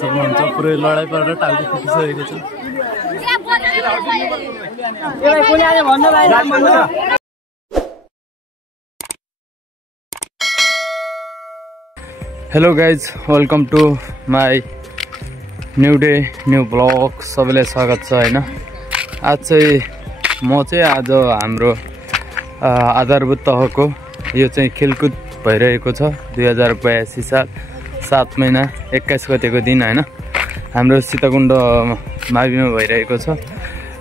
सक्नुहुन्छ पुरै लडाइँ परेर टाउको फुटिसकेको छ। Hello guys, welcome to my new day new blog. सबैलाई स्वागत छ होइन। आज चाहिँ आज हाम्रो आधारभूत तहको यो चाहिँ खेलकुद भइरहेको छ 2082 साल 7 महिना 21 गतेको दिन होइन। हाम्रो सीताकुण्ड माविमा भइरहेको छ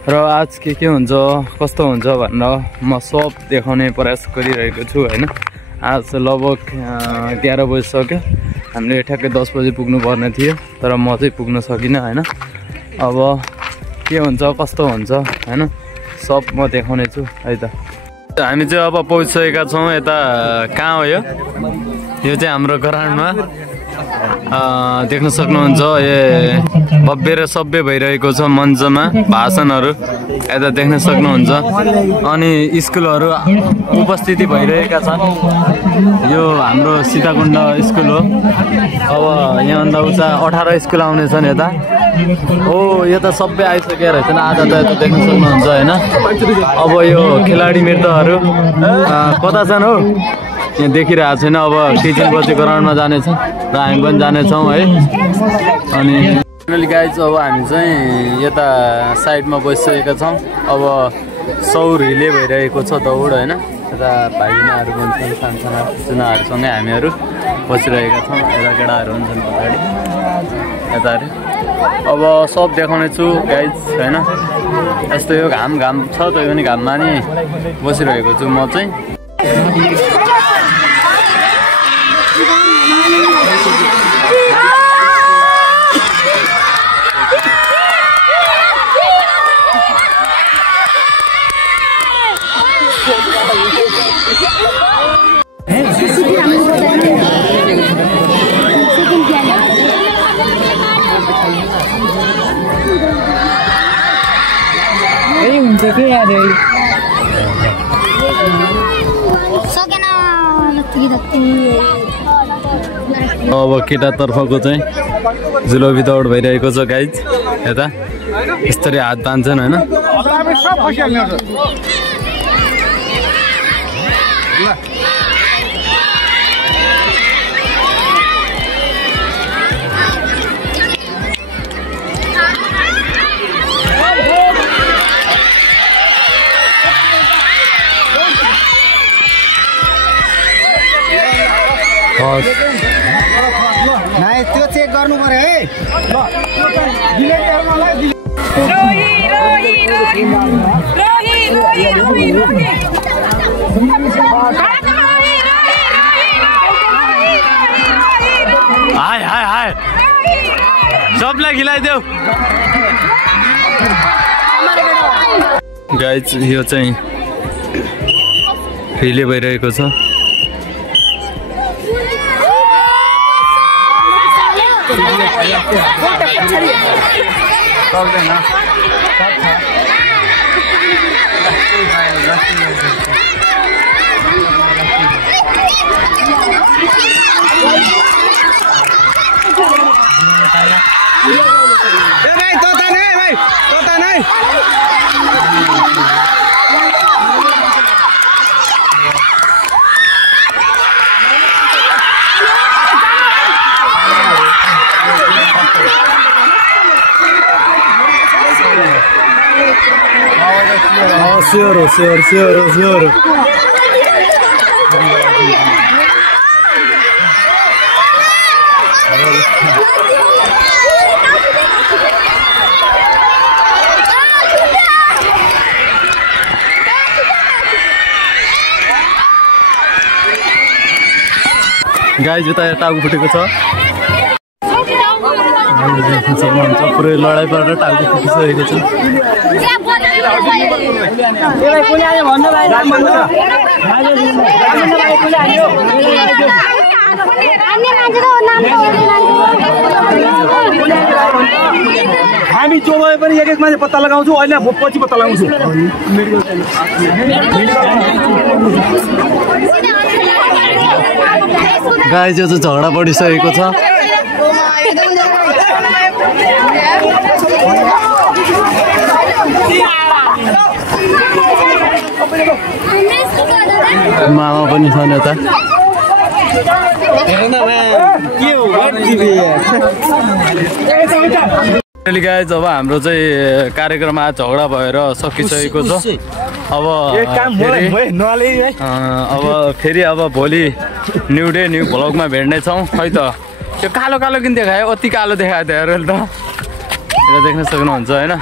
र आज के हुन्छ कस्तो हुन्छ भनेर म सब देखाउने प्रयास गरिरहेको छु होइन। आज लगभग 11 बजिसक्यो। हामीले ठ्याक्कै 10 बजे पुग्नु पर्ने थियो तर म चाहिँ पुग्न सकिनँ होइन। अब के हुन्छ कस्तो हुन्छ होइन सब म देखाउने छु है त। हामी चाहिँ अब पहुँचिसकेका छौँ। यता कहाँ हो यो चाहिँ हाम्रो ग्राउन्डमा देख्न सक्नुहुन्छ। भव्य र सभ्य भइरहेको छ मञ्चमा भाषणहरू यता देख्न सक्नुहुन्छ। अनि स्कुलहरू उपस्थिति भइरहेका छन्। यो हाम्रो सीताकुण्ड स्कुल हो। अब यहाँभन्दा उता 18 स्कुल आउनेछन् यता। हो यो त सबै आइसकेका रहेछन्। आज त यता देख्न सक्नुहुन्छ होइन। अब यो खेलाडी मित्रहरू कता छन् हो यहाँ देखिरहेको छैन। अब टिचिङ पछि ग्राउन्डमा जानेछौँ र हामी पनि जानेछौँ है। अनि फाइनली गाइज अब हामी चाहिँ यता साइडमा बसिसकेका छौँ। अब 100 रिले भइरहेको छ दौड होइन। यता भाइबहिनीहरू पनि छन्, सानसाना चुनाहरूसँगै हामीहरू बसिरहेका छौँ। यता केटाहरू पनि छन् पछाडि यताहरू। अब सब देखाउने छु गाइज होइन। यस्तो यो घाम छ त यो पनि घाममा नि बसिरहेको छु म चाहिँ। अब केटातर्फको चाहिँ जुलबी दौड भइरहेको छ गाइज। यता यस्तरी हात बाँध्छन् होइन। त्यो चेक गर्नु पर्यो है। हाय हाय हाय सबलाई खिलाइदेऊ गाइज। यो चाहिँ रिले भइरहेको छ। Sioro. गाइज यता टाउको फुटेको छ। पुरै लडाइँ परेर टाउको फुटिसकेको छ। हामी चोबाए पनि एक मान्छे पत्ता लगाउँछु। अहिले पछि पत्ता लगाउँछु। गाइज यो चाहिँ झगडा बढिसकेको छ। मामा पनि छन् यता गाइज अब हाम्रो चाहिँ कार्यक्रममा झगडा भएर सकिसकेको छ। अब फेरि अब भोलि न्यू डे न्यू भ्लगमा भेट्नेछौँ। खै त त्यो कालो कालो किन देखायो, अति कालो देखायो त हेर त, देख्न सक्नुहुन्छ होइन।